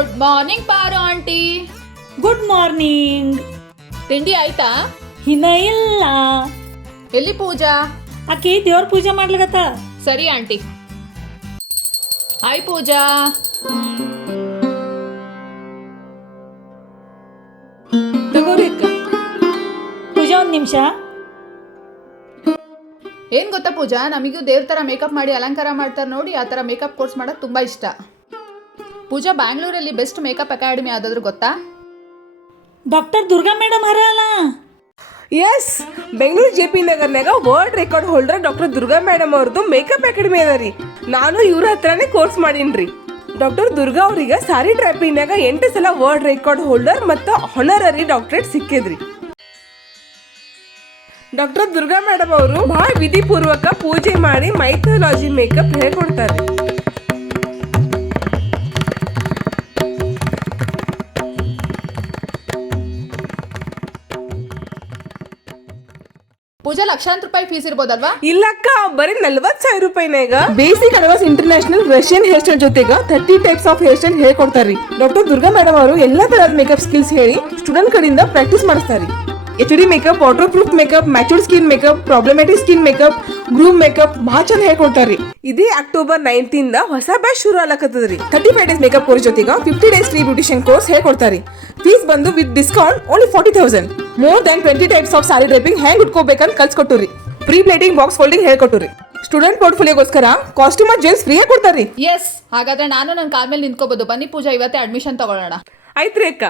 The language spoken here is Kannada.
ಗುಡ್ ಮಾರ್ನಿಂಗ್ ಪಾರು ಆಂಟಿ. Good morning. ತಿಂಡಿ ಆಯ್ತಾ? ಇನ್ನ ಇಲ್ಲ. ಎಲ್ಲಿ ಪೂಜಾ? ಆಕಿ ದೇವ್ರ ಪೂಜೆ ಮಾಡ್ಲಿಕತ್ತ. ಸರಿ ಆಂಟಿ. ಹಾಯ್ ಪೂಜಾ. ತಗೋರಿ ಅಕ್ಕ. ಪೂಜಾ ಒಂದ್ ನಿಮಿಷ. ಏನ್ ಗೊತ್ತಾ ಪೂಜಾ, ನಮಗೂ ದೇವ್ರ ತರ ಮೇಕಪ್ ಮಾಡಿ ಅಲಂಕಾರ ಮಾಡ್ತಾರೆ ನೋಡಿ, ಆ ತರ ಮೇಕಪ್ ಕೋರ್ಸ್ ಮಾಡೋದು ತುಂಬಾ ಇಷ್ಟ. ಪೂಜಾ, ಬ್ಯಾಂಗ್ಳೂರಲ್ಲಿ ಬೆಸ್ಟ್ ಮೇಕಪ್ ಅಕಾಡೆಮಿ ಯಾವ್ದಾದ್ರು ಗೊತ್ತಾ? ಡಾಕ್ಟರ್ ದುರ್ಗಾ ಮೇಡಮ್ ಹರಲ್ಲ. ಎಸ್, ಬೆಂಗಳೂರು JP ನಗರ್ನಾಗ world record holder doctor Durga madam ಅವ್ರದ್ದು ಮೇಕಪ್ ಅಕಾಡೆಮಿ ಅದ ರೀ. ನಾನು ಇವ್ರ ಹತ್ರನೇ ಕೋರ್ಸ್ ಮಾಡೀನ್ರಿ. ಡಾಕ್ಟರ್ ದುರ್ಗಾ ಅವ್ರಿಗೆ ಸಾರಿ ಟ್ರ್ಯಾಪಿಂಗ್ನಾಗ 8 ಸಲ ವರ್ಲ್ಡ್ ರೆಕಾರ್ಡ್ ಹೋಲ್ಡರ್ ಮತ್ತು ಹಾನರರಿ ಡಾಕ್ಟರೇಟ್ ಸಿಕ್ಕಿದ್ರಿ. ಡಾಕ್ಟರ್ ದುರ್ಗಾ ಮೇಡಮ್ ಅವರು ಬಹಳ ವಿಧಿಪೂರ್ವಕ ಪೂಜೆ ಮಾಡಿ ಮೈಥಾಲಜಿ ಮೇಕಪ್ ಹೇಳ್ಕೊಡ್ತಾರೆ. ಪೂಜಾ, ಲಕ್ಷಾಂತರ ರೂಪಾಯಿ ಫೀಸ್ ಇರ್ಬೋದಲ್ವಾ? ಇಲ್ಲಕ್ಕ, ಬರೀ 40,000 ರೂಪಾಯಿನಾಗ basic advance international Russian hair style ಜೊತೆಗೆ 30 ಟೈಪ್ಸ್ ಆಫ್ ಹೇರ್ ಸ್ಟೈಲ್ ಹೇಳ್ಕೊಡ್ತಾರ್ರಿ. ಡಾಕ್ಟರ್ ದುರ್ಗಾ ಮೇಡಮ್ ಅವರು ಎಲ್ಲಾ ತರಹದ ಮೇಕಪ್ ಸ್ಕಿಲ್ಸ್ ಹೇಳಿ ಸ್ಟೂಡೆಂಟ್ ಕಡೆಯಿಂದ ಪ್ರಾಕ್ಟೀಸ್ ಮಾಡಿಸ್ತಾರ್ರಿ. HD makeup, water proof makeup, matured skin makeup, problematic skin makeup, groom makeup ಬಹಳ ಚಂದ ಹೇಳ್ಕೊಡ್ತಾರ್ರಿ. ಇದೇ ಅಕ್ಟೋಬರ್ 19 ಹೊಸ ಬ್ಯಾಚ್ ಶುರು ಆಗಕತ್ತದ್ರಿ. 35 ಡೇಸ್ ಮೇಕಪ್ ಕೋರ್ಸ್ ಜೊತೆಗೆ 50 ಡೇಸ್ ಫ್ರೀ ಬ್ಯೂಟಿಷಿಯನ್ ಕೋರ್ಸ್ ಹೇಳ್ಕೊಡ್ತಾರ್ರಿ. ಫೀಸ್ ಬಂದು with discount only 40,000. More than 20 types of sari draping ಹೆಂಗ್ ಉಟ್ಕೋಬೇಕಂತ ಕಲ್ಸ್ಕೊಟ್ಟುರಿ. ಪ್ರೀ ಪ್ಲೇಟಿಂಗ್, ಬಾಕ್ಸ್ ಫೋಲ್ಡಿಂಗ್ ಹೇಳ್ಕೊಟ್ಟುರಿ. ಸ್ಟೂಡೆಂಟ್ ಪೋರ್ಟ್ಫೋಲಿಯೋಗೋಸ್ಕರ ಕಾಸ್ಟ್ಯೂಮ್ ಜೆಲ್ಸ್ ಫ್ರೀ ಆಗಿ ಕೊಡ್ತಾರ್ರಿ. ಎಸ್, ಹಾಗಾದ್ರೆ ನಾನು ನನ್ನ ಕಾಲ್ ಮೇಲೆ ನಿಂತ್ಕೋಬಹುದು. ಬನ್ನಿ ಪೂಜಾ, ಇವತ್ತೇ ಅಡ್ಮಿಷನ್ ತಗೊಳ್ಳೋಣ. ಆಯ್ತ್ರಿ ಅಕ್ಕ.